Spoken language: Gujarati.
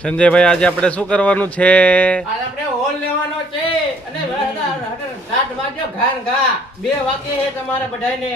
સંજયભાઈ આજે આપણે શું કરવાનું છે? આજે આપણે હોલ લેવાનો છે અને 7 વાગ્યો ઘાન ઘા 2 વાગે છે તમારે બધાને.